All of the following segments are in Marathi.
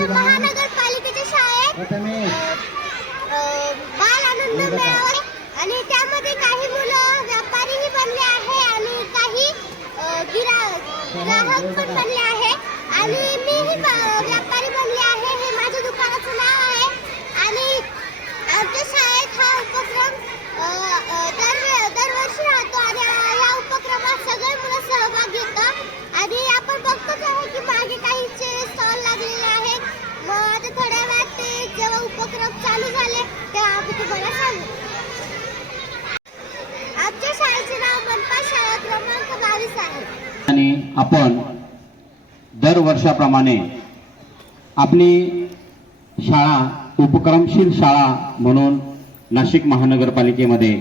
महानगरपालिकेच्या शाळेत प्रथमेश अ, बाल आनंद मेळावा आहे. आणि त्यामध्ये काही मुलं व्यापारीही बनले आहे आणि काही अ, गिरा ग्राहक पण बनले आहे आणि मीही ब- व्यापारी बनले आहे हे माझ्या दुकानाचं नाव आहे आणि आमच्या शाळेत हा उपक्रम अ, अ, दर दरवर्षी राहतो आणि या उपक्रमात सगळे मुलं सहभाग घेतात आणि आपण बघतोच आहे की मागे काही स्टॉल लागलेले आहेत मग आता थोड्या वेळात ते जेव्हा उपक्रम चालू झाले तेव्हा आम्ही तुम्हाला सांगू आमच्या शाळेचे नाव मनपा शाळा क्रमांक बावीस आहे आणि आपण दर वर्षाप्रमाणे आपली शाळा उपक्रमशील शाळा म्हणून नाशिक महानगरपालिकेमध्ये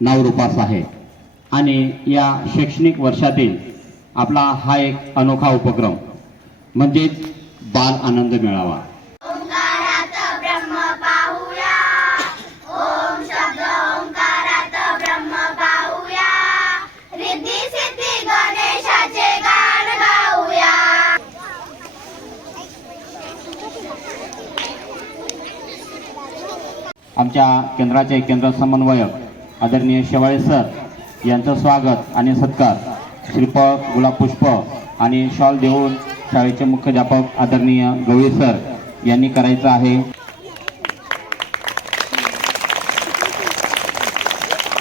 नावरूपास आहे. आणि या शैक्षणिक वर्षातील आपला हा एक अनोखा उपक्रम म्हणजेच बाल आनंद मेळावा. आमच्या केंद्राचे केंद्र समन्वयक आदरणीय शेवाळे सर यांचं स्वागत आणि सत्कार. श्रीफळ गुलाब पुष्प आणि शॉल देऊन शाळेचे मुख्याध्यापक आदरणीय गवळी सर यांनी करायचं आहे.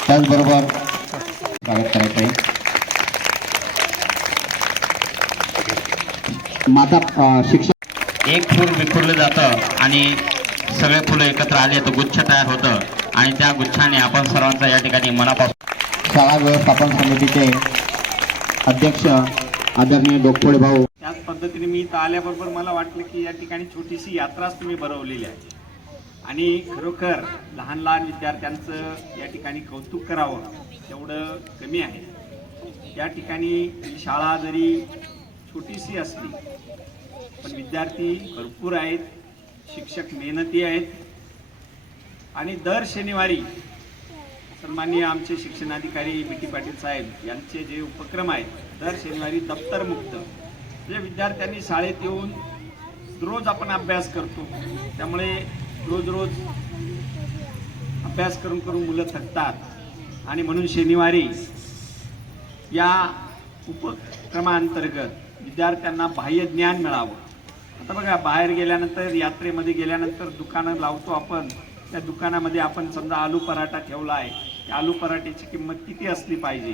त्याचबरोबर स्वागत करायचं आहे माता शिक्षक एक फूल विखुरलं जातं आणि सगळे फुलं एकत्र आले तर गुच्छ तयार होतं. आणि त्या गुच्छाने आपण सर्वांचा या ठिकाणी मनापासून शाळा व्यवस्थापन समितीचे अध्यक्ष आदरणीय डोकपोळे भाऊ त्याच पद्धतीने मी इथं आल्याबरोबर मला वाटलं की या ठिकाणी छोटीशी यात्राच तुम्ही भरवलेली आहे. आणि खरोखर लहान लहान विद्यार्थ्यांचं या ठिकाणी कौतुक करावं तेवढं कमी आहे. या ठिकाणी ही शाळा जरी छोटीशी असली पण विद्यार्थी भरपूर आहेत. शिक्षक मेहनती आहेत. आणि दर शनिवारी सन्माननीय आमचे शिक्षणाधिकारी बी टी पाटील साहेब यांचे जे उपक्रम आहेत दर शनिवारी दप्तरमुक्त. म्हणजे विद्यार्थ्यांनी शाळेत येऊन रोज आपण अभ्यास करतो त्यामुळे रोज रोज अभ्यास करून करून मुलं थकतात. आणि म्हणून शनिवारी या उपक्रमांतर्गत विद्यार्थ्यांना बाह्य ज्ञान मिळावं. आता बघा बाहेर गेल्यानंतर यात्रेमध्ये गेल्यानंतर दुकानं लावतो आपण. त्या दुकानामध्ये आपण समजा आलू पराठा ठेवला आहे. त्या आलू पराठ्याची किंमत किती असली पाहिजे?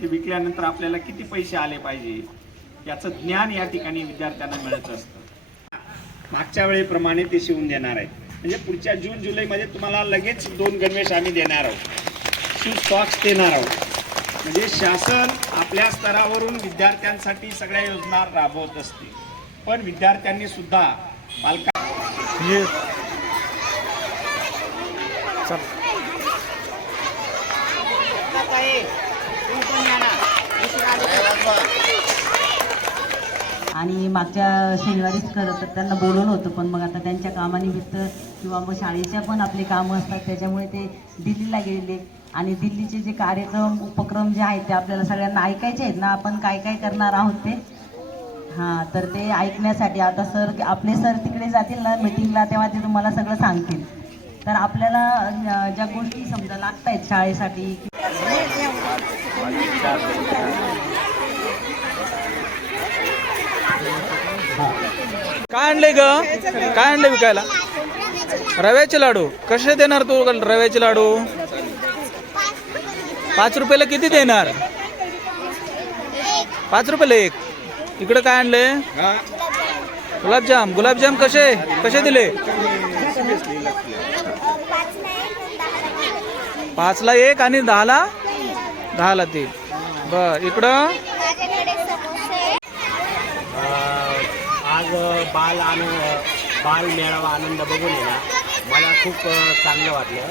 ते विकल्यानंतर आपल्याला किती पैसे आले पाहिजे? याचं ज्ञान या ठिकाणी विद्यार्थ्यांना मिळत असतं. मागच्या वेळेप्रमाणे ते शिवून देणार आहेत. म्हणजे पुढच्या जून जुलैमध्ये तुम्हाला लगेच दोन गणवेश आम्ही देणार आहोत. शूज सॉक्स देणार आहोत. म्हणजे शासन आपल्या स्तरावरून विद्यार्थ्यांसाठी सगळ्या योजना राबवत असते. पण विद्यार्थ्यांनी सुद्धा पालका आणि मागच्या शनिवारीच खरं तर त्यांना बोलवलं होतं पण मग आता त्यांच्या कामानिमित्त किंवा मग शाळेच्या पण आपले कामं असतात त्याच्यामुळे ते दिल्लीला गेलेले. आणि दिल्लीचे जे कार्यक्रम उपक्रम जे आहेत ते आपल्याला सगळ्यांना ऐकायचे आहेत ना आपण काय काय करणार आहोत ते? हां तर ते ऐकण्यासाठी आता सर आपले सर तिकडे जातील ना मिटिंगला तेव्हा ते तुम्हाला सगळं सांगतील. तर आपल्याला ज्या गोष्टी समजा लागत आहेत शाळेसाठी काय आणलंय ग? काय आणलंय विकायला? रव्याचे लाडू. कसे देणार तू रव्याचे लाडू? पाच रुपयाला किती देणार? पाच रुपयाला एक. इकडे काय आणलंय? गुलाबजाम. गुलाबजाम कसे? कसे दिले? पाचला एक आणि दहाला? दहाला तीन. बर इकडं? आज बाल आनंद बाल मेळावा आनंद बघून ना मला खूप चांगलं वाटलं.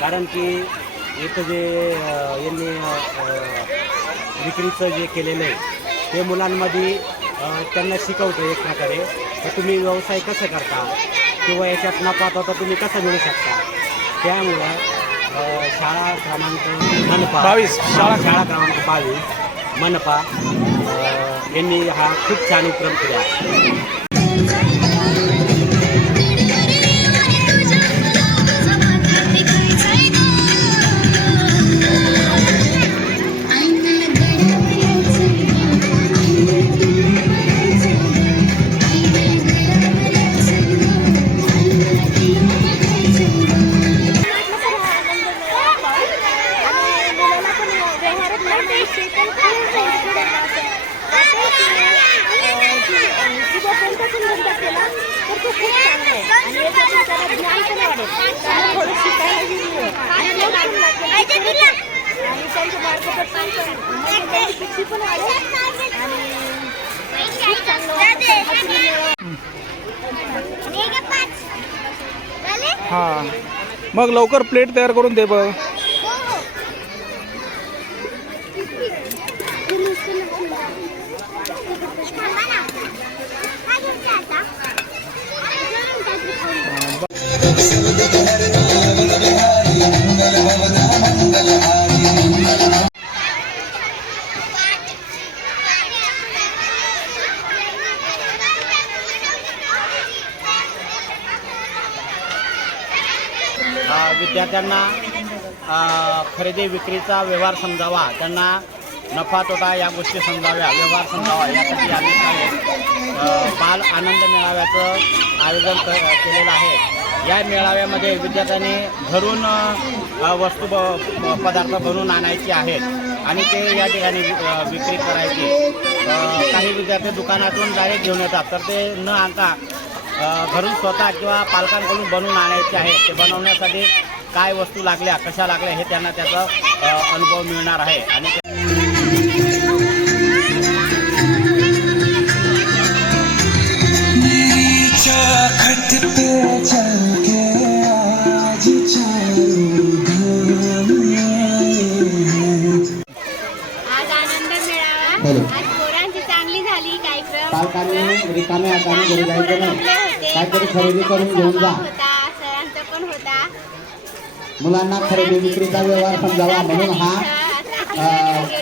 कारण की इथं जे यांनी विक्रीचं जे केलेलं आहे ते मुलांमध्ये त्यांना शिकवतं एक प्रकारे. तर तुम्ही व्यवसाय कसं करता? किंवा याच्यात नफा तोटा तुम्ही कसं मिळू शकता? त्यामुळं शाळा क्रमांक मनपा. बावीस. शाळा शाळा क्रमांक बावीस. मनपा. यांनी हा खूप छान उपक्रम केला. धंदा केला तर तो खूप चांगला आहे. आणि याच्यातून त्याला ज्ञान पण वाढेल. त्याला थोडं शिकायलाही मिळेल. आणि मार्गदर्शन पण वाढेल. आणि खूप चांगलं वाटतं. हा हा. मग लवकर प्लेट तयार करून दे बघ. विद्यार्थ्यांना खरेदी विक्रीचा व्यवहार समजावा. त्यांना नफा तोटा या गोष्टी समजाव्या व्यवहार समजावा यासाठी आम्ही शाळेत बाल आनंद मेळाव्याचं आयोजन क केलेलं आहे. या मेळाव्यामध्ये विद्यार्थ्यांनी घरून वस्तू ब पदार्थ बनवून आणायचे आहेत आणि ते या ठिकाणी विक्री करायची. काही विद्यार्थी दुकानातून डायरेक्ट घेऊन येतात. तर ते न आणता घरून स्वतः किंवा पालकांकडून बनवून आणायचे आहे ते बनवण्यासाठी काय वस्तू लागल्या कशा लागल्या हे त्यांना त्याचा अनुभव मिळणार आहे. आणि पालकांनी रिकाम्या हाताने घरी जायचं नाही. होते. काहीतरी खरेदी करून घेऊन जा. मुलांना खरेदी विक्रीचा व्यवहार समजावा म्हणून हा.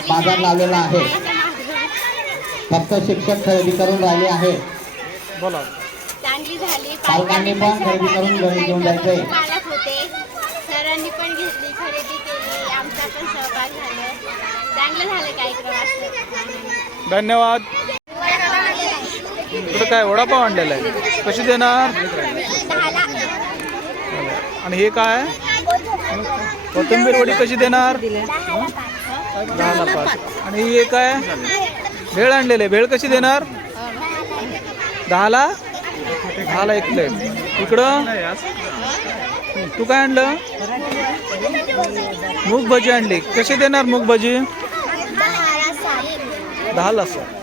बाजार लावलेला आहे. फक्त शिक्षक खरेदी करून राहिले आहे. बोला. चांगली झाली. पालकांनी पण खरेदी करून घरी घेऊन जायचंय. पालक होते. सरांनी पण घेतली खरेदी केली. आमचा पण सहभाग झाला. चांगलं झालं कार्यक्रम असं धन्यवाद. इकडे काय वडापाव आणलेला आहे. कशी देणार? आणि हे काय? कोथिंबीर वडी कशी देणार? दहाला पाच. आणि हे काय? भेळ आणलेले भेळ कशी देणार? दहाला? दहाला एक प्लेट. इकडं? तू काय आणलं? मूग भजी आणली. कशी देणार मूग भजी दहाला सर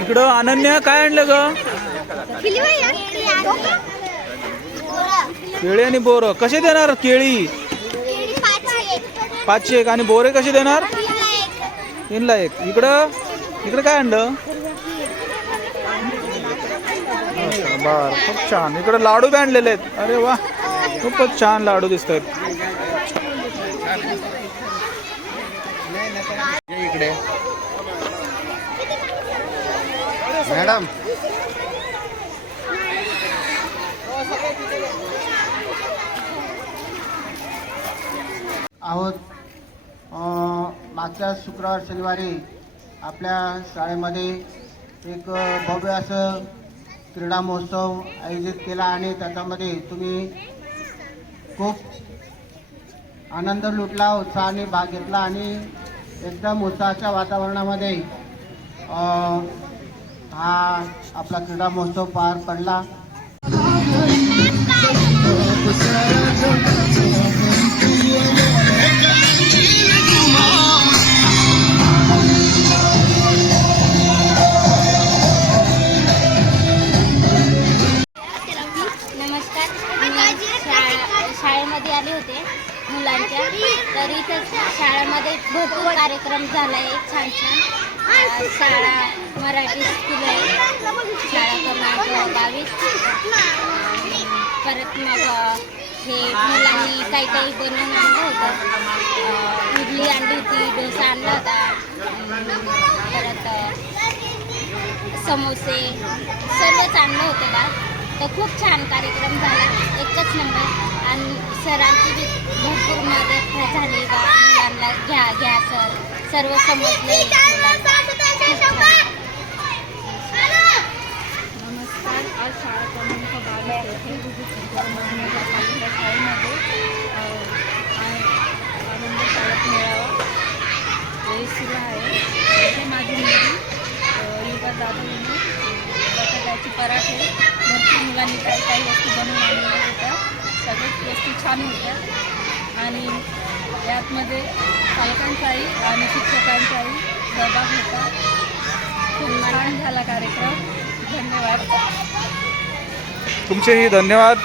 इकडं अनन्या काय आणलं ग? केळी आणि बोरं. कसे देणार केळी? पाचशे एक. आणि बोरे कसे देणार? तीनला एक. इकडं? इकडं काय आणलं? बर खूप छान. इकडं लाडू बी आणलेले आहेत. अरे वा खूपच छान लाडू दिसत आहेत इकडे. मॅडम. आहोत. मागच्या शुक्रवार शनिवारी आपल्या शाळेमध्ये एक भव्य असं क्रीडा महोत्सव आयोजित केला आणि त्याच्यामध्ये तुम्ही खूप आनंद लुटला उत्साहाने भाग घेतला आणि एकदम उत्साहाच्या वातावरणामध्ये हा आपला क्रीडा महोत्सव पार पडला. तर इथं शाळेमध्ये भरपूर कार्यक्रम झाला आहे छान. छान शाळा मराठी स्कूल आहे. शाळा क्रमांक बावीस. परत मग हे मुलांनी काही काही बनवून आणलं होतं. इडली आणली होती डोसा आणला होता. परत समोसे सर्वच आणलं होतं का तर खूप छान कार्यक्रम झाला. एकच नंबर. आणि सरांची बी भरपूर मदत झाली बा. मुलांना घ्या घ्या सर. सर्व समजले. नमस्कार. आज आनंद आहे माझी मुलगी युवा दादा पराठे गोष्टी छान होत्या. आणि यातमध्ये पालकांचाही आणि शिक्षकांचाही सहभाग होता. खूप छान झाला कार्यक्रम. धन्यवाद. तुमचेही धन्यवाद.